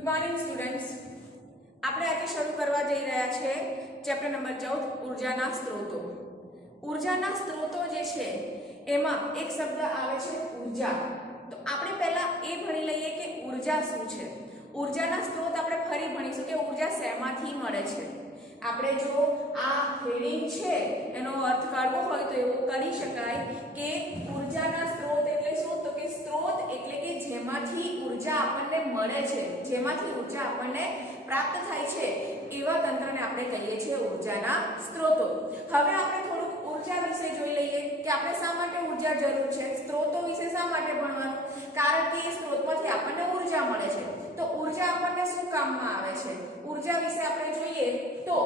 Good morning students. આપણે આજે શરૂ કરવા જઈ રહ્યા છે ચેપ્ટર નંબર 14 ઉર્જાના સ્ત્રોતો। ઉર્જાના સ્ત્રોતો જે છે એમાં એક શબ્દ આવે છે ઉર્જા। તો આપણે પહેલા એ ભણી લઈએ કે ઉર્જા શું છે। ઉર્જાના સ્ત્રોત આપણે ફરી ભણીશું કે ઉર્જા શેમાંથી મળે છે। આપણે જો આ હેડિંગ છે એનો અર્થ કાઢવો હોય તો એવું કરી શકાય કે ઉર્જાના સ્ત્રોત એટલે શું, તો કે સ્ત્રોત એટલે કે જેમાંથી ઉર્જા આપણને મળે છે, જેમાંથી ઉર્જા આપણને પ્રાપ્ત થાય છે એવા તંત્રને આપણે કહીએ છીએ ઉર્જાના સ્ત્રોતો। હવે આપણે થોડુંક ઉર્જા વિશે જોઈ લઈએ કે આપણે શા માટે ઉર્જા જરૂર છે, સ્ત્રોતો વિશે શા માટે ભણવાનું, કારણ કે એ સ્ત્રોતમાંથી આપણને ઉર્જા મળે છે। તો ઉર્જા આપણને શું કામમાં આવે છે, ઉર્જા વિશે આપણે જોઈએ તો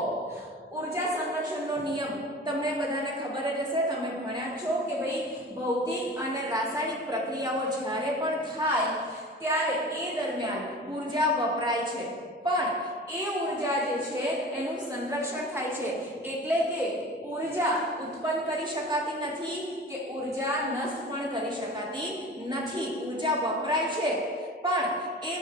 ઉર્જા સંરક્ષણનો નિયમ તમને બધાને ખબર જ હશે, તમે ભણ્યા છો કે ભાઈ ભૌતિક અને રાસાયણિક પ્રક્રિયાઓ જ્યારે પણ થાય ત્યારે એ દરમિયાન ઉર્જા વપરાય છે, પણ એ ઉર્જા જે છે એનું સંરક્ષણ થાય છે, એટલે કે ઉર્જા ઉત્પન્ન કરી શકાતી નથી કે ઉર્જા નષ્ટ પણ કરી શકાતી નથી। ઉર્જા વપરાય છે પણ એ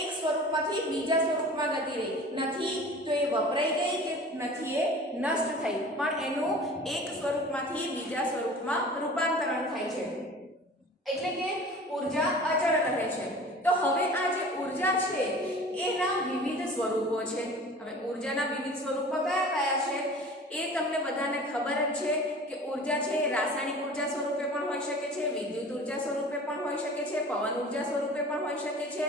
એક સ્વરૂપમાંથી બીજા સ્વરૂપમાં ગતિ રહી નથી, તો એ વપરાઈ ગઈ કે નથી એ નષ્ટ થઈ, પણ એનું એક સ્વરૂપમાંથી બીજા સ્વરૂપમાં રૂપાંતરણ થાય છે, એટલે કે ઉર્જા અચળ રહે છે। તો હવે આ જે ઉર્જા છે એના વિવિધ સ્વરૂપો છે। હવે ઉર્જાના વિવિધ સ્વરૂપો કયા કયા છે એ તમને બધાને ખબર જ છે કે ઉર્જા છે એ રાસાયણિક ઉર્જા સ્વરૂપે પણ હોઈ શકે છે, વિદ્યુત ઉર્જા સ્વરૂપે પણ હોઈ શકે છે, પવન ઉર્જા સ્વરૂપે પણ હોઈ શકે છે।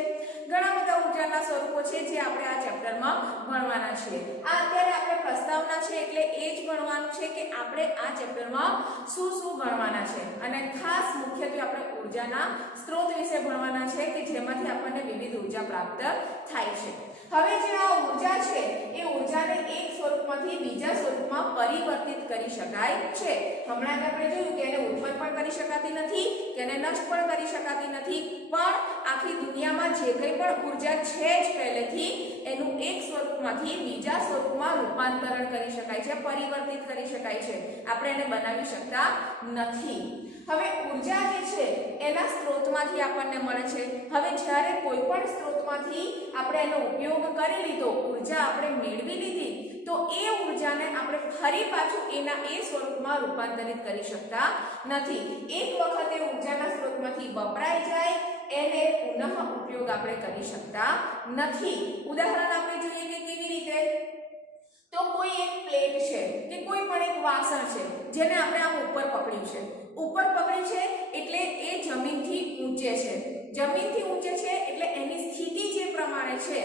ઘણા બધા ઉર્જાના સ્વરૂપો છે જે આપણે આ ચેપ્ટરમાં ભણવાના છીએ। આ અત્યારે આપણે પ્રસ્તાવના છે એટલે એ જ ભણવાનું છે કે આપણે આ ચેપ્ટરમાં શું શું ભણવાના છે, અને ખાસ મુખ્યત્વે આપણે ઉર્જાના સ્ત્રોત વિશે ભણવાના છે કે જેમાંથી આપણને વિવિધ ઉર્જા પ્રાપ્ત થાય છે। હવે જે આ ઉર્જા છે એ ઉર્જાને એક સ્વરૂપમાંથી બીજા સ્વરૂપમાં પરિવર્તિત કરી શકાય છે। હમણાં જ આપણે જોયું કે એને ઉત્પન્ન પણ કરી શકાતી નથી કે એને નષ્ટ પણ કરી શકાતી નથી, પણ આખી દુનિયામાં જે કંઈ પણ ઉર્જા છે જ પહેલેથી એનું એક સ્વરૂપમાંથી બીજા સ્વરૂપમાં રૂપાંતરણ કરી શકાય છે, પરિવર્તિત કરી શકાય છે, આપણે એને બનાવી શકતા નથી। હવે ઉર્જા જે છે એના સ્ત્રોતમાંથી આપણને મળે છે। હવે જ્યારે કોઈ પણ સ્ત્રોતમાંથી આપણે એનો ઉપયોગ કરી લીધો, ઉર્જા આપણે મેળવી લીધી, તો એ ઉર્જાને આપણે ફરી પાછું એના એ સ્વરૂપમાં રૂપાંતરિત કરી શકતા નથી। એક વખતે ઉર્જાના સ્ત્રોતમાંથી વપરાઈ જાય એને પુનઃ ઉપયોગ આપણે કરી શકતા નથી। ઉદાહરણ આપણે જોઈએ કે કેવી રીતે, તો કોઈ એક પ્લેટ છે કે કોઈ પણ એક વાસણ છે જેને આપણે આમ ઉપર પકડ્યું છે, ઉપર પકડ્યું છે એટલે એ જમીનથી ઊંચે છે, જમીનથી ઊંચે છે એટલે એની સ્થિતિ જે પ્રમાણે છે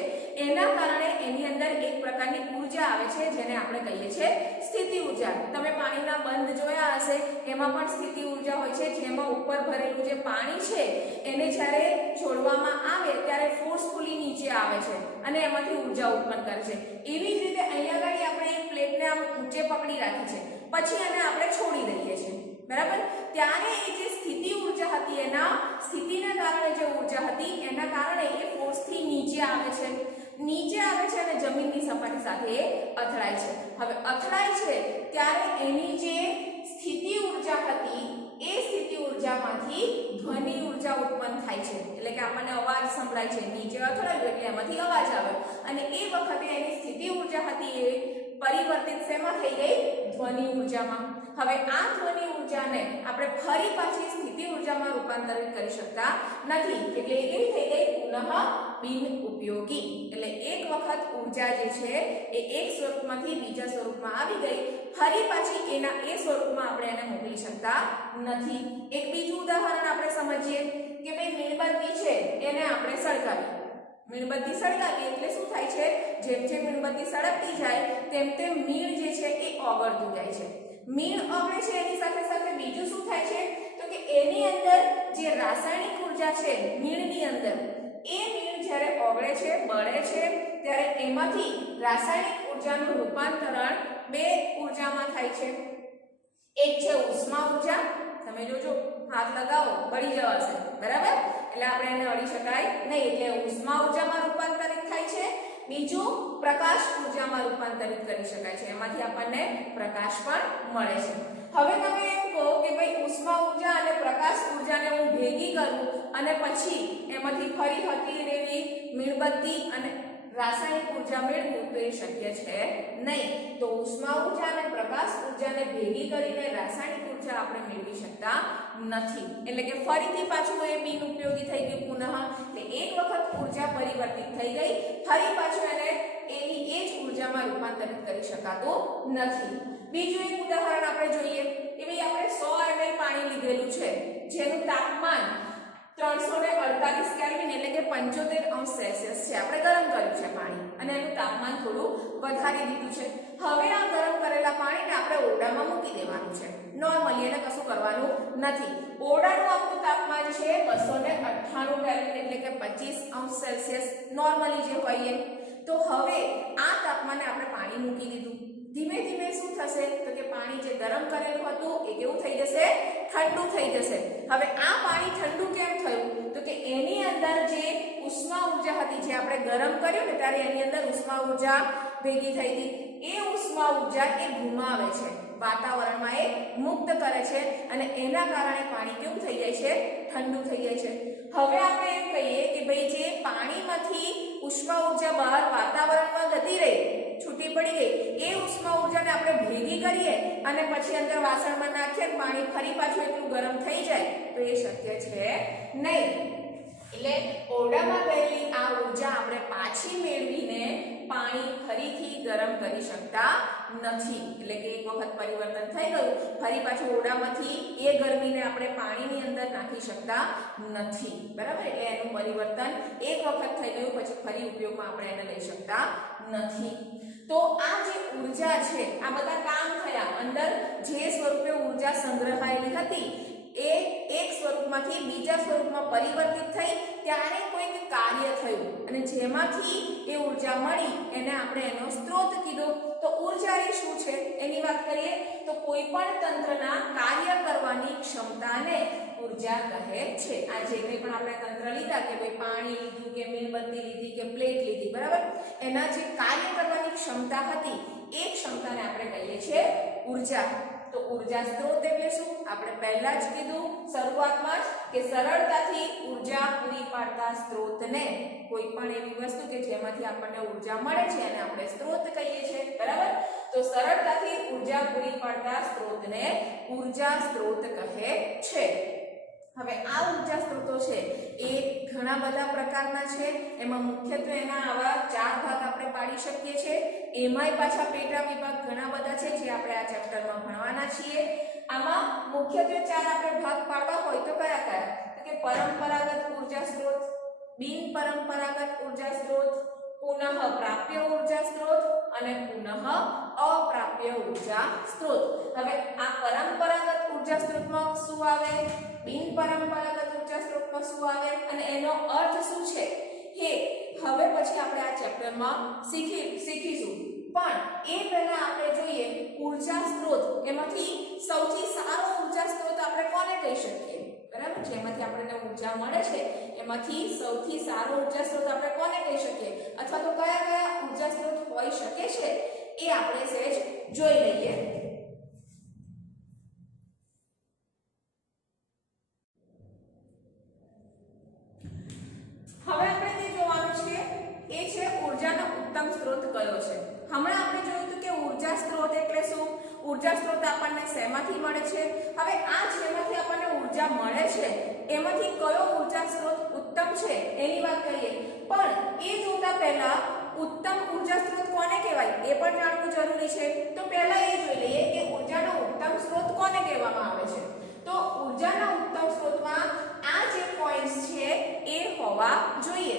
એના કારણે એની અંદર એક પ્રકારની ઉર્જા આવે છે જેને આપણે કહીએ છીએ સ્થિતિ ઉર્જા। તમે પાણીના બંધ જોયા હશે, એમાં પણ સ્થિતિ ઉર્જા હોય છે, જેમાં ઉપર ભરેલું જે પાણી છે એને જ્યારે છોડવામાં આવે ત્યારે ફોર્સફુલી નીચે આવે છે અને એમાંથી ઉર્જા ઉત્પન્ન કરે છે। એવી જ રીતે અહીંયા આગળ આપણે એક પ્લેટને આમ ઊંચે પકડી રાખી છે, પછી એને આપણે છોડી દઈએ છીએ, બરાબર, ત્યારે એ જે સ્થિતિ ઉર્જા હતી એના સ્થિતિના કારણે જે ઉર્જા હતી એના કારણે એ ફોર્સથી નીચે આવે છે, નીચે આવે છે અને જમીનની સપાટી સાથે અથડાય છે। હવે અથડાય છે ત્યારે એની જે સ્થિતિ ઉર્જા હતી એ સ્થિતિ ઉર્જામાંથી ધ્વનિ ઉર્જા ઉત્પન્ન થાય છે, એટલે કે આપણને અવાજ સંભળાય છે, નીચે અથડાયું એટલે એમાંથી અવાજ આવ્યો, અને એ વખતે એની સ્થિતિ ઉર્જા હતી એ પરિવર્તિત શેમાં થઈ ગઈ, ધ્વનિ ઉર્જામાં। હવે આ ધ્વનિ ઉર્જાને આપણે ફરી પાછી સ્થિતિ ઉર્જામાં રૂપાંતરિત કરી શકતા નથી, એટલે એ કેવી થઈ ગઈ, પુનઃ બિન ઉપયોગી। એટલે એક વખત ઉર્જા જે છે એ એક સ્વરૂપમાંથી બીજા સ્વરૂપમાં આવી ગઈ, ફરી પાછી એના એ સ્વરૂપમાં આપણે એને મોકલી શકતા નથી। એક બીજું ઉદાહરણ આપણે સમજીએ કે ભાઈ મીણબત્તી છે એને આપણે સળગાવી, મીણબત્તી સળગાવી એટલે શું થાય છે, જેમ જેમ મીણબત્તી સળગતી જાય તેમ તેમ મીણ જે છે એ ઓગળતું જાય છે, મીણ ઓગળે છે એની સાથે સાથે બીજું શું થાય છે, તો કે એની અંદર જે રાસાયણિક ઉર્જા છે મીણની અંદર, એ મીણ જ્યારે ઓગળે છે, બળે છે, ત્યારે એમાંથી રાસાયણિક ઉર્જાનું રૂપાંતરણ બે ઉર્જામાં થાય છે। એક છે ઉષ્મા ઉર્જા, તમે જોજો હાથ લગાવો બળી જવાશે, બરાબર, એટલે આપણે એને અડી શકાય નહીં, એટલે ઉષ્મા ઉર્જામાં રૂપાંતરિત થાય છે। બીજું પ્રકાશ ઉર્જામાં રૂપાંતરિત કરી શકાય છે, એમાંથી આપણને પ્રકાશ પણ મળે છે। હવે તમે એમ કહો કે ભાઈ ઉષ્મા ઉર્જા અને પ્રકાશ ઉર્જાને હું ભેગી કરું અને પછી એમાંથી ફરી હતી રેવી મીણબત્તી અને રાસાયણિક ઉર્જા મેળવવું તો એ શક્ય છે નહીં. તો ઉષ્મા ઉર્જા અને પ્રકાશ ઉર્જાને ભેગી કરીને રાસાયણિક ઉર્જા આપણે મેળવી શકતા નથી. એટલે કે ફરીથી પાછું એ બિન ઉપયોગી થઈ ગયું પુનઃ. એટલે એક વખત ઉર્જા પરિવર્તિત થઈ ગઈ, ફરી પાછું એને એની એ જ ઉર્જામાં રૂપાંતરિત કરી શકાતું નથી. બીજું એક ઉદાહરણ આપણે જોઈએ કે ભાઈ આપણે 100 ml પાણી લીધેલું છે જેનું તાપમાન 348 કેલ્વિન એટલે કે 75 અંશ સેલ્સિયસ છે. આપણે ગરમ કર્યું છે પાણી અને એનું તાપમાન થોડું વધારી દીધું છે. હવે આ ગરમ કરેલા પાણીને આપણે ઓરડામાં મૂકી દેવાનું છે નોર્મલી, એટલે કશું કરવાનું નથી. ઓરડાનું આપણું તાપમાન છે 298 કેલ્વિન એટલે કે 25 અંશ સેલ્સિયસ નોર્મલી જે હોય એ. તો હવે આ તાપમાને આપણે પાણી મૂકી દીધું. ધીમે ધીમે શું થશે તો કે પાણી જે ગરમ કરેલું હતું એ કેવું થઈ જશે? ઠંડુ થઈ જશે. હવે આ પાણી ઠંડુ કેમ થયું તો કે એની અંદર જે ઉષ્મા ઉર્જા હતી જે આપણે ગરમ કર્યું ને ત્યારે એની અંદર ઉષ્મા ઉર્જા ભેગી થઈ હતી. એ ઉષ્મા ઉર્જા એ ગુમાવે છે, વાતાવરણમાં એ મુક્ત કરે છે અને એના કારણે પાણી કેવું થઈ જાય છે? ઠંડુ થઈ જાય છે. હવે આપણે એમ કહીએ કે ભાઈ જે પાણીમાંથી ઉષ્મા ઉર્જા બહાર વાતાવરણમાં જતી રહી, છૂટી પડી ગઈ, એ ઉષ્મા ઉર્જાને આપણે ભેગી કરીએ અને પછી અંદર વાસણમાં નાખીએ અને પાણી ફરી પાછું એટલું ગરમ થઈ જાય તો એ શક્ય છે નહીં. એટલે ઓરડામાં ગયેલી આ ઉર્જા આપણે પાછી મેળવીને પાણી ફરીથી ગરમ કરી શકતા નથી. એટલે કે એક વખત પરિવર્તન થઈ ગયું, ફરી પાછું ઓરડામાંથી એ ગરમીને આપણે પાણીની અંદર નાખી શકતા નથી. બરાબર? એટલે એનું પરિવર્તન એક વખત થઈ ગયું પછી ફરી ઉપયોગમાં આપણે એને લઈ શકતા નથી. તો આ જે ઉર્જા છે, આ બધા કામ થયા, અંદર જે સ્વરૂપે ઉર્જા સંગ્રહાયેલી હતી એ એક સ્વરૂપમાંથી બીજા સ્વરૂપમાં પરિવર્તિત થઈ ત્યારે કોઈક કાર્ય થયું અને જેમાંથી એ ઉર્જા મળી એને આપણે એનો સ્ત્રોત કીધો. તો ઉર્જા એ શું છે એની વાત કરીએ તો કોઈ પણ તંત્રના કાર્ય કરવાની ક્ષમતાને ઉર્જા કહે છે. આ જે કંઈ પણ આપણે તંત્ર લીધા કે ભાઈ પાણી લીધું કે મીણબત્તી લીધી કે પ્લેટ લીધી, બરાબર, એના જે કાર્ય કરવાની ક્ષમતા હતી એ ક્ષમતાને આપણે કહીએ છીએ ઉર્જા. તો ઉર્જા સ્ત્રોત એટલે શું? આપણે પહેલા જ કીધું શરૂઆતમાં જ કે સરળતાથી ઉર્જા પૂરી પાડતા સ્ત્રોતને, કોઈ પણ એવી વસ્તુ કે જેમાંથી આપણને ઉર્જા મળે છે એને આપણે સ્ત્રોત કહીએ છીએ. બરાબર? તો સરળતાથી ઉર્જા પૂરી પાડતા સ્ત્રોતને ઉર્જા સ્ત્રોત કહે છે. હવે આ ઉર્જા સ્ત્રોતો છે એ ઘણા બધા પ્રકારના છે. એમાં મુખ્યત્વે એના આવા 4 ભાગ આપણે પાડી શકીએ છીએ. એમાંય પાછા પેટા વિભાગ ઘણા બધા છે જે આપણે આ ચેપ્ટરમાં ભણવાના છીએ. આમાં મુખ્યત્વે 4 આપણે ભાગ પાડવા હોય તો કયા કયા? તો કે પરંપરાગત ઉર્જા સ્ત્રોત, બિન પરંપરાગત ઉર્જા સ્ત્રોત, પુનઃ પ્રાપ્ય ઉર્જા સ્ત્રોત અને પુનઃ અપ્રાપ્ય ઉર્જા સ્ત્રોત. હવે આ પરંપરાગત ઉર્જા સ્ત્રોતમાં શું આવે, બિન પરંપરાગત ઉર્જા સ્ત્રોતમાં શું આવે અને એનો અર્થ શું છે એ હવે પછી આપણે આ ચેપ્ટરમાં શીખીશું. પણ એ પહેલા આપણે જોઈએ ઉર્જા સ્ત્રોત, એમાંથી સૌથી સારો ઉર્જા સ્ત્રોત આપણે કોને કહી શકીએ? બરાબર? જેમાંથી આપણને ઉર્જા મળે છે એમાંથી સૌથી સારો ઉર્જા સ્ત્રોત આપણે કોને કહી શકીએ અથવા તો કયા કયા ઉર્જા સ્ત્રોત હોઈ શકે છે એ આપણે સહેજ જોઈ લઈએ. હવે આપણે જે જોવાનું છે એ છે ઉર્જાનો ઉત્તમ સ્ત્રોત કયો છે. હમણાં આપણે જોયું હતું કે ઉર્જા સ્ત્રોત એટલે શું? ઉર્જા સ્ત્રોત આપણને શેમાંથી મળે છે? હવે આ જેમાંથી આપણને ઉર્જા મળે છે એમાંથી કયો ઉર્જા સ્ત્રોત ઉત્તમ છે એની વાત કરીએ. પણ એ જોતા પહેલા ઉત્તમ ઉર્જા સ્ત્રોત કોને કહેવાય એ પણ જાણવું જરૂરી છે. તો પહેલા એ જોઈ લઈએ કે ઉર્જાનો ઉત્તમ સ્ત્રોત કોને કહેવામાં આવે છે. તો ઉર્જાના ઉત્તમ સ્ત્રોતમાં આ જે પોઈન્ટ્સ છે એ હોવા જોઈએ.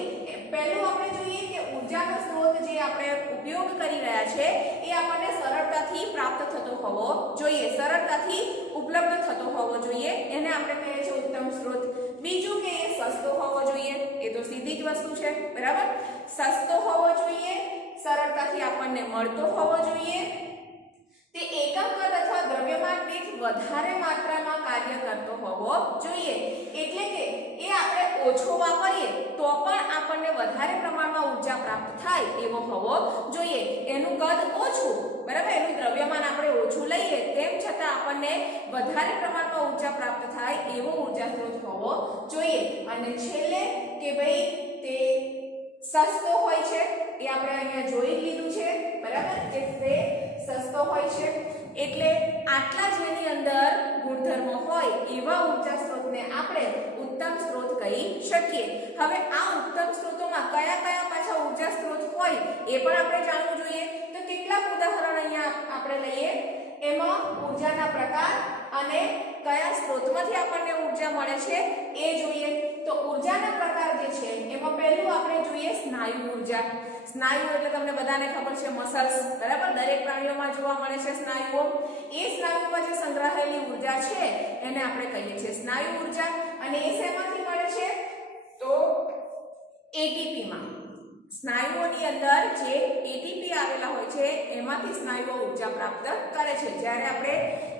પહેલું આપણે જોઈએ કે ઉર્જાનો સ્ત્રોત જે આપણે ઉપયોગ કરી રહ્યા છે એ આપણને સરળતાથી પ્રાપ્ત થતો હોવો જોઈએ, સરળતાથી ઉપલબ્ધ થતો હોવો જોઈએ, એને આપણે કહીએ છીએ ઉત્તમ સ્ત્રોત. બીજું કે એ સસ્તો હોવો જોઈએ, એ તો સીધી જ વસ્તુ છે. બરાબર? સસ્તો હોવો જોઈએ, સરળતાથી આપણને મળતો હોવો જોઈએ, તે એકમ કદ અથવા દ્રવ્યમાન દીઠ વધારે માત્રામાં કાર્ય કરતો હોવો જોઈએ. એટલે કે એ આપણે ઓછો વાપરીએ તો પણ આપણને વધારે પ્રમાણમાં ઉર્જા પ્રાપ્ત થાય એવો હોવો જોઈએ. એનું કદ ઓછું, બરાબર, એનું દ્રવ્યમાન આપણે ઓછું લઈએ તેમ છતાં આપણને વધારે પ્રમાણમાં ઉર્જા પ્રાપ્ત થાય એવો ઉર્જા સ્ત્રોત હોવો જોઈએ. અને છેલ્લે કે ભાઈ તે સસ્તો હોય છે, એ આપણે અહીંયા જોઈ લીધું છે, બરાબર, કે તે સસ્તો હોય છે. એટલે આટલા જેની અંદર ગુણધર્મો હોય એવા ઉર્જા સ્ત્રોતને આપણે ઉત્તમ સ્ત્રોત કહી શકીએ. હવે આ ઉત્તમ સ્ત્રોતોમાં કયા કયા પાછા ઉર્જા સ્ત્રોત હોય એ પણ આપણે જાણવું જોઈએ. તો કેટલાક ઉદાહરણ અહીંયા આપણે લઈએ. એમાં ઉર્જાના પ્રકાર અને કયા સ્ત્રોતમાંથી આપણને ઉર્જા મળે છે એ જોઈએ. તો ઉર્જાના પ્રકાર જે છે એમાં પહેલું આપણે જોઈએ સ્નાયુ ઉર્જા. સ્નાયુ એટલે તમને બધાને ખબર છે મસલ્સ, બરાબર, દરેક પ્રાણીઓમાં જોવા મળે છે સ્નાયુઓ. એ સ્નાયુમાં જે સંગ્રહાયેલી ઉર્જા છે એને આપણે કહીએ છીએ સ્નાયુ ઉર્જા. અને એ શેમાંથી મળે છે? તો એટીપી માં. સ્નાયુઓની અંદર જે એટીપી આવેલા હોય છે એમાંથી સ્નાયુઓ ઉર્જા પ્રાપ્ત કરે છે. જ્યારે આપણે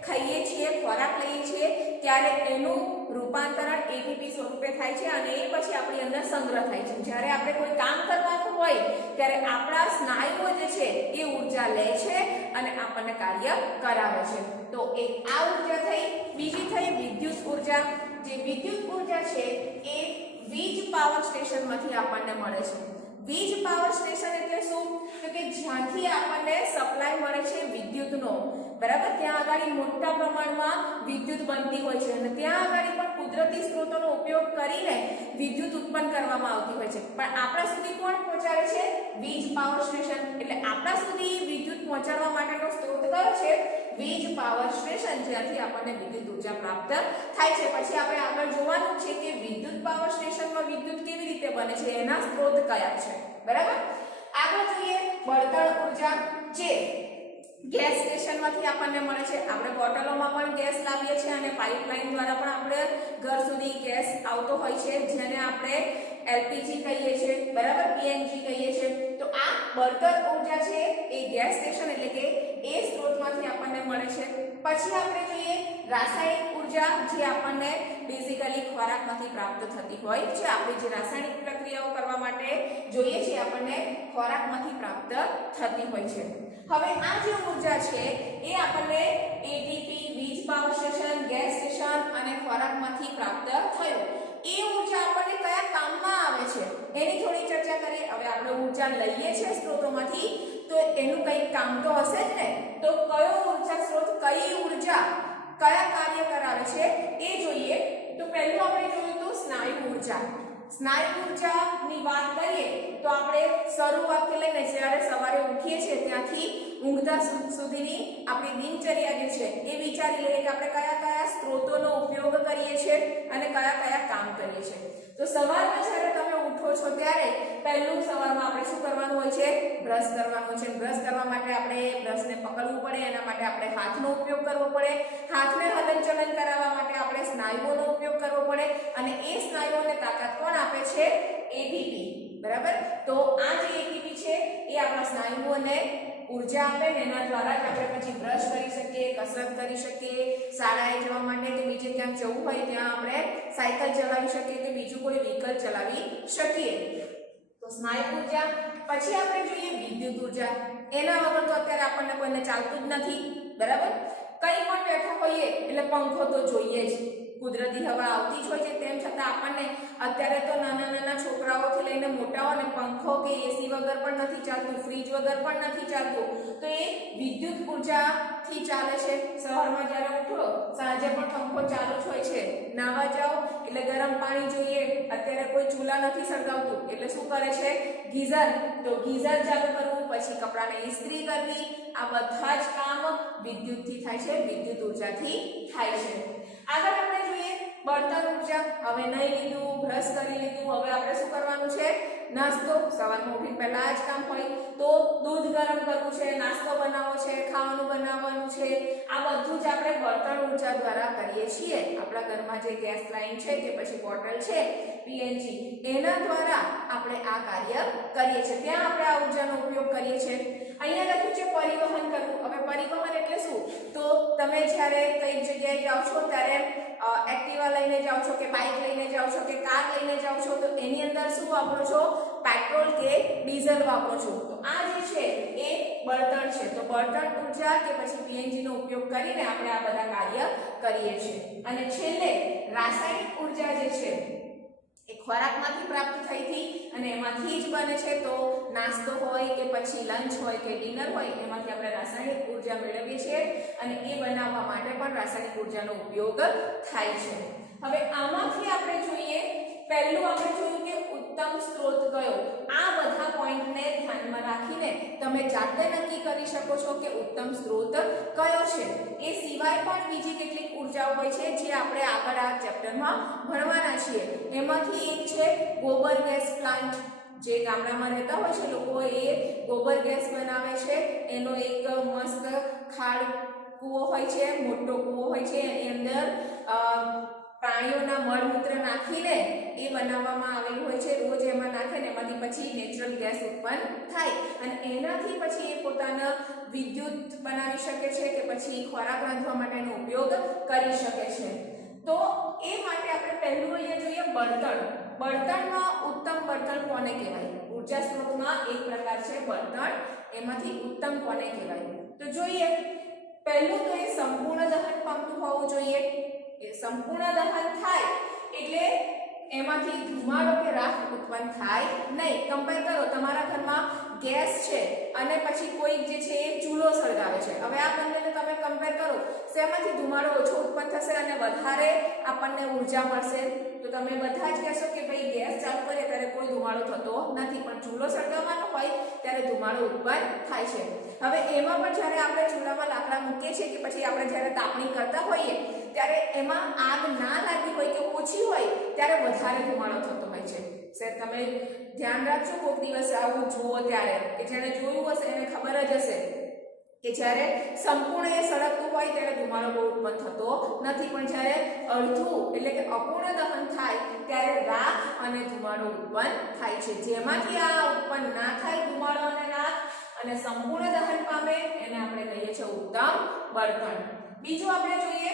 ખાઈએ છીએ, ખોરાક લઈએ છીએ, ત્યારે એનું રૂપાંતરણ એટીપી સ્વરૂપે થાય છે અને એ પછી આપણી અંદર સંગ્રહ થાય છે. જ્યારે આપણે કોઈ કામ કરવાનું હોય ત્યારે આપણા સ્નાયુઓ જે છે એ ઉર્જા લે છે અને આપણને કાર્ય કરાવે છે. તો એક આ ઉર્જા થઈ. બીજી થઈ વિદ્યુત ઉર્જા. જે વિદ્યુત ઉર્જા છે એ વીજ પાવર સ્ટેશનમાંથી આપણને મળે છે. વીજ પાવર સ્ટેશન એટલે શું? તો કે જ્યાંથી આપણને સપ્લાય મળે છે વિદ્યુતનો, બરાબર, ત્યાં આગળ મોટા પ્રમાણમાં વિદ્યુત બનતી હોય છે અને ત્યાં આગળ પણ કુદરતી સ્ત્રોતોનો ઉપયોગ કરીને વિદ્યુત ઉત્પન્ન કરવામાં આવતી હોય છે. પણ આપણા સુધી કોણ પહોંચાડે છે? વીજ પાવર સ્ટેશન. એટલે આપણા સુધી વિદ્યુત પહોંચાડવા માટેનો સ્ત્રોત કયો છે? વીજ પાવર સ્ટેશન, જ્યાંથી આપણને વિદ્યુત ઉર્જા પ્રાપ્ત થાય છે. પછી આપણે આગળ જોવાનું છે કે વિદ્યુત પાવર સ્ટેશનમાં વિદ્યુત કેવી રીતે બને છે, એના સ્ત્રોત કયા છે, બરાબર. આગળ જોઈએ બળતણ ઉર્જા, જે ગેસ સ્ટેશનમાંથી આપણને મળે છે. આપણે બોટલોમાં પણ ગેસ લાવીએ છીએ અને પાઇપલાઇન દ્વારા પણ આપણે ઘર સુધી ગેસ આવતો હોય છે, જેને આપણે એલપીજી કહીએ છીએ, બરાબર, પીએનજી કહીએ છીએ. તો આ બળતણ ઉર્જા છે એ ગેસ સ્ટેશન એટલે કે એ સ્ત્રોતમાંથી આપણને મળે છે. પછી આપણે જોઈએ રાસાયણિક ઉર્જા, જે આપણને બેઝિકલી ખોરાકમાંથી પ્રાપ્ત થતી હોય છે. આપણે જે રાસાયણિક પ્રક્રિયાઓ કરવા માટે જોઈએ છે આપણને ખોરાકમાંથી પ્રાપ્ત થતી હોય છે. હવે આ જે ઉર્જા છે એ આપણને એટીપી, વીજ પાવર સ્ટેશન, ગેસ સ્ટેશન અને ખોરાકમાંથી પ્રાપ્ત થયો. એ ઉર્જા આપણને કયા કામમાં આવે છે એની થોડી ચર્ચા કરીએ. હવે આપણે ઉર્જા લઈએ છીએ સ્ત્રોતોમાંથી, તો એનું કંઈક કામ તો હશે જ ને. તો કયો ઉર્જા સ્ત્રોત કઈ ઉર્જા કયા કાર્ય કરાવે છે એ જોઈએ. તો પહેલું આપણે જોયું તો સ્નાયુ ઉર્જા. સ્નાયુ ઉર્જાની વાત કરીએ તો આપણે શરૂઆતથી લઈને જ્યારે સવારે ઉઠીએ છીએ ત્યાંથી ઊંઘતા સુધીની આપણી દિનચર્યા જે છે એ વિચારી લઈએ કે આપણે કયા કયા સ્ત્રોતોનો ઉપયોગ કરીએ છીએ અને કયા કયા કામ કરીએ છીએ. તો સવારમાં જ્યારે તમે ઉઠો છો ત્યારે પહેલું સવારમાં આપણે શું કરવાનું હોય છે? બ્રશ કરવાનું છે. બ્રશ કરવા માટે આપણે બ્રશને પકડવું પડે, એના માટે આપણે હાથનો ઉપયોગ કરવો પડે. હાથને હલનચલન કરાવવા માટે આપણે સ્નાયુઓનો ઉપયોગ કરવો પડે અને એ સ્નાયુઓને તાકાત કોણ આપે છે? એટીપી, બરાબર. તો આ જે એટીપી છે એ આપણા સ્નાયુઓને ઉર્જા આપે ને એના દ્વારા જ આપણે પછી બ્રશ કરી શકીએ, કસરત કરી શકીએ, શાળાએ જવા માટે કે બીજે ક્યાંક જવું હોય ત્યાં આપણે સાયકલ ચલાવી શકીએ કે બીજું કોઈ વ્હીકલ ચલાવી શકીએ. તો સ્નાયુ ઉર્જા. પછી આપણે જોઈએ વિદ્યુત ઉર્જા. એના વગર તો અત્યારે આપણને કોઈને ચાલતું જ નથી, બરાબર. કંઈ પણ બેઠા હોઈએ એટલે પંખો તો જોઈએ જ. કુદરતી હવા આવતી જ હોય છે, તેમ છતાં આપણને અત્યારે તો નાના નાના છોકરાઓથી લઈને મોટાઓને પંખો કે એસી વગર પણ નથી ચાલતું, ફ્રીજ વગર પણ નથી ચાલતું. તો એ વિદ્યુત ઉર્જાથી ચાલે છે. સવારમાં જ્યારે ઉઠો સાંજે પણ પંખો ચાલુ જ હોય છે. નાવા જાઓ એટલે ગરમ પાણી જોઈએ. અત્યારે કોઈ ચૂલા નથી સળગાવતું એટલે શું કરે છે? ગીઝર. તો ગીઝર ચાલુ કરવું, પછી કપડાને ઇસ્ત્રી કરવી, આ બધા જ કામ વિદ્યુતથી થાય છે, વિદ્યુત ઉર્જાથી થાય છે. આગળ આપણે જોઈએ બળતણ ઉર્જા. હવે નહીં લીધું, બ્રશ કરી લીધું, હવે આપણે શું કરવાનું છે? નાસ્તો. સવારમાં ઉઠી પહેલા જ કામ હોય તો દૂધ ગરમ કરવું છે, નાસ્તો બનાવવો છે, ખાવાનું બનાવવાનું છે. આ બધું જ આપણે બળતણ ઉર્જા દ્વારા કરીએ છીએ. આપણા ઘરમાં જે ગેસ લાઈન છે કે પછી બોટલ છે પીએનજી, એના દ્વારા આપણે આ કાર્ય કરીએ છીએ. ત્યાં આપણે આ ઉર્જાનો ઉપયોગ કરીએ છીએ. અહીંયા લખ્યું છે પરિવહન કરવું. હવે પરિવહન એટલે શું? તો તમે જ્યારે કઈ જગ્યાએ જાઓ છો ત્યારે એક્ટિવા લઈને જાઓ છો કે બાઇક લઈને જાઓ છો કે કાર લઈને જાઓ છો, તો એની અંદર શું વાપરો છો? પેટ્રોલ કે ડીઝલ વાપરો છો. તો આ જે છે એ બળતણ છે. તો બળતણ ઉર્જા કે પછી પીએનજી નો ઉપયોગ કરીને આપણે આ બધા કાર્ય કરીએ છીએ. અને છેલ્લે રાસાયણિક ઉર્જા જે છે એ ખોરાકમાંથી પ્રાપ્ત થઈ હતી અને એમાંથી જ બને છે. તો નાસ્તો હોય કે પછી લંચ હોય કે ડિનર હોય એમાંથી આપણે રાસાયણિક ઉર્જા મેળવીએ છીએ અને એ બનાવવા માટે પણ રાસાયણિક ઉર્જાનો ઉપયોગ થાય છે. હવે આમાંથી આપણે જોઈએ, પહેલું આપણે જોયું કે ઉત્તમ સ્ત્રોત કયો. આ બધા પોઈન્ટને ધ્યાનમાં રાખીને તમે જાતે નક્કી કરી શકો છો કે ઉત્તમ સ્ત્રોત કયો છે. એ સિવાય પણ બીજી કેટલીક ઉર્જાઓ હોય છે જે આપણે આગળ આ ચેપ્ટરમાં ભણવાના છીએ. એમાંથી એક છે ગોબર ગેસ પ્લાન્ટ. જે ગામડામાં રહેતા હોય છે લોકો એ ગોબર ગેસ બનાવે છે. એનો એક મસ્ત ખાડ કૂવો હોય છે, મોટો કૂવો હોય છે, એની અંદર પ્રાણીઓના મળમૂત્ર નાખીને એ બનાવવામાં આવેલું હોય છે. રોજ એમાં નાખે ને એમાંથી પછી નેચરલ ગેસ ઉત્પન્ન થાય અને એનાથી પછી એ પોતાના વિદ્યુત બનાવી શકે છે કે પછી ખોરાક રાંધવા માટેનો ઉપયોગ કરી શકે છે. તો એ માટે આપણે પહેલું અહીંયા જોઈએ બળતણ. બળતણમાં ઉત્તમ બળતણ કોને કહેવાય? ઉર્જા સ્ત્રોતમાં એક પ્રકાર છે બળતણ, એમાંથી ઉત્તમ કોને કહેવાય? તો જોઈએ, પહેલું તો એ સંપૂર્ણ દહન પામતું હોવું જોઈએ. એ સંપૂર્ણ દહન થાય એટલે એમાંથી ધુમાડો કે રાખ ઉત્પન્ન થાય નહીં. કમ્પેર કરો, તમારા ઘરમાં ગેસ છે અને પછી કોઈ જે છે એ ચૂલો સળગાવે છે. હવે આ બંનેને તમે કમ્પેર કરો, શેમાંથી ધુમાડો ઓછો ઉત્પન્ન થશે અને વધારે આપણને ઉર્જા મળશે? તો તમે બધા જ કહેશો કે ભાઈ ગેસ ચાલુ કરીએ ત્યારે કોઈ ધુમાડો થતો નથી, પણ ચૂલો સળગાવવાનો હોય ત્યારે ધુમાડો ઉત્પન્ન થાય છે. હવે એમાં પણ જ્યારે આપણે ચૂલામાં લાકડા મૂકીએ છીએ કે પછી આપણે જ્યારે તાપણી કરતા હોઈએ ત્યારે એમાં આગ ના લાગી હોય કે ઓછી હોય ત્યારે વધારે ધુમાડો થતો હોય છે. સર તમે ધ્યાન રાખજો, કોઈક દિવસ આવું જુઓ ત્યારે, કે જેને જોયું હશે એને ખબર જ હશે કે જ્યારે સંપૂર્ણ એ સળગતું હોય ત્યારે ધુમાડો બહુ ઉત્પન્ન થતો નથી, પણ જ્યારે અડધું એટલે કે અપૂર્ણ દહન થાય ત્યારે રાખ અને ધુમાડો ઉત્પન્ન થાય છે. જેમાંથી આ ઉત્પન્ન ના થાય ધુમાડો અને રાખ અને સંપૂર્ણ દહન પામે એને આપણે કહીએ છીએ ઉત્તમ બળતણ. બીજું આપણે જોઈએ,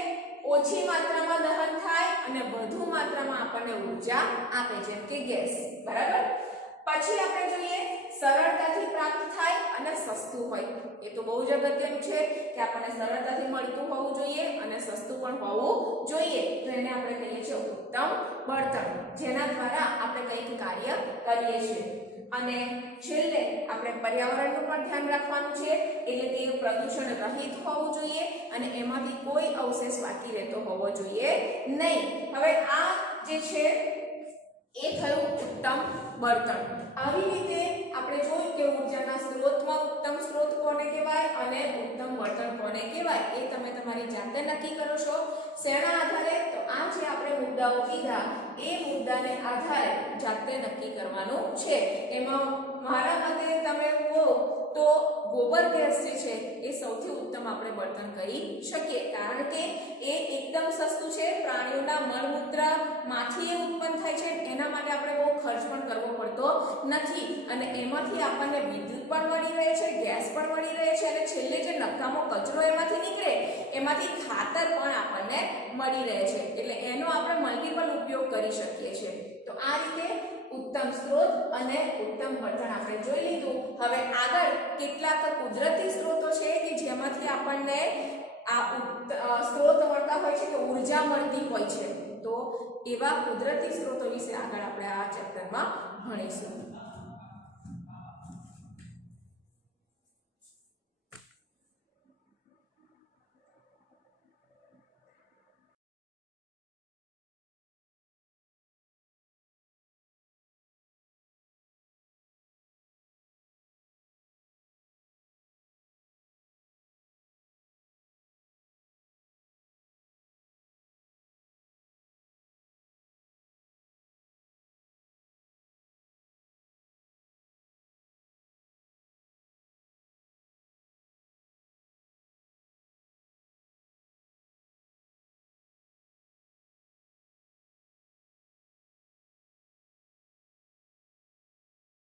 ઓછી માત્રામાં દહન થાય અને વધુ માત્રામાં આપણને ઉર્જા આપે, જેમ કે ગેસ. બરાબર. પછી આપણે જોઈએ સરળતાથી પ્રાપ્ત થાય અને સસ્તું હોય. એ તો બહુ જ અગત્યનું છે કે આપણને સરળતાથી મળતું હોવું જોઈએ અને સસ્તું પણ હોવું જોઈએ. તો એને આપણે કહીએ છીએ ઉત્તમ બળતણ, જેના દ્વારા આપણે કંઈક કાર્ય કરીએ છીએ. અને છેલ્લે આપણે પર્યાવરણનું પણ ધ્યાન રાખવાનું છે, એટલે કે પ્રદૂષણ રહિત હોવું જોઈએ અને એમાંથી કોઈ અવશેષ બાકી રહેતો હોવો જોઈએ નહીં. હવે આ જે છે એ થયું ઉત્તમ બળતણ. આવી રીતે આપણે જોયું કે ઉર્જાના સ્ત્રોતમાં ઉત્તમ સ્ત્રોત કોને કહેવાય અને ઉત્તમ બળતણ કોને કહેવાય એ તમે તમારી જાતે નક્કી કરો છો. શેના આધારે? તો આ જે આપણે મુદ્દાઓ કીધા એ મુદ્દાને આધારે જાતે નક્કી કરવાનું છે. એમાં મારા મતે તમે કહો તો ગોબર ગેસ જે છે એ સૌથી ઉત્તમ આપણે બળતણ કરી શકીએ, કારણ કે એ એકદમ સસ્તું છે. પ્રાણીઓના મળમૂત્ર માંથી એ ઉત્પન્ન થાય છે, એના માટે આપણે બહુ ખર્ચ પણ કરવો પડતો નથી અને એમાંથી આપણને વિદ્યુત પણ મળી રહે છે, ગેસ પણ મળી રહે છે અને છેલ્લે જે નકામો કચરો એમાંથી નીકળે એમાંથી ખાતર પણ આપણને મળી રહે છે. એટલે એનો આપણે મલ્ટિપલ ઉપયોગ કરી શકીએ છીએ. તો આ રીતે ઉત્તમ સ્ત્રોત અને ઉત્તમ બળતણ આપણે જોઈ લીધું. હવે આગળ કેટલાક કુદરતી સ્ત્રોતો છે કે જેમાંથી આપણને આ સ્ત્રોત મળતા હોય છે કે ઉર્જા મળતી હોય છે. તો એવા કુદરતી સ્ત્રોતો વિશે આગળ આપણે આ ચેપ્ટરમાં ભણીશું.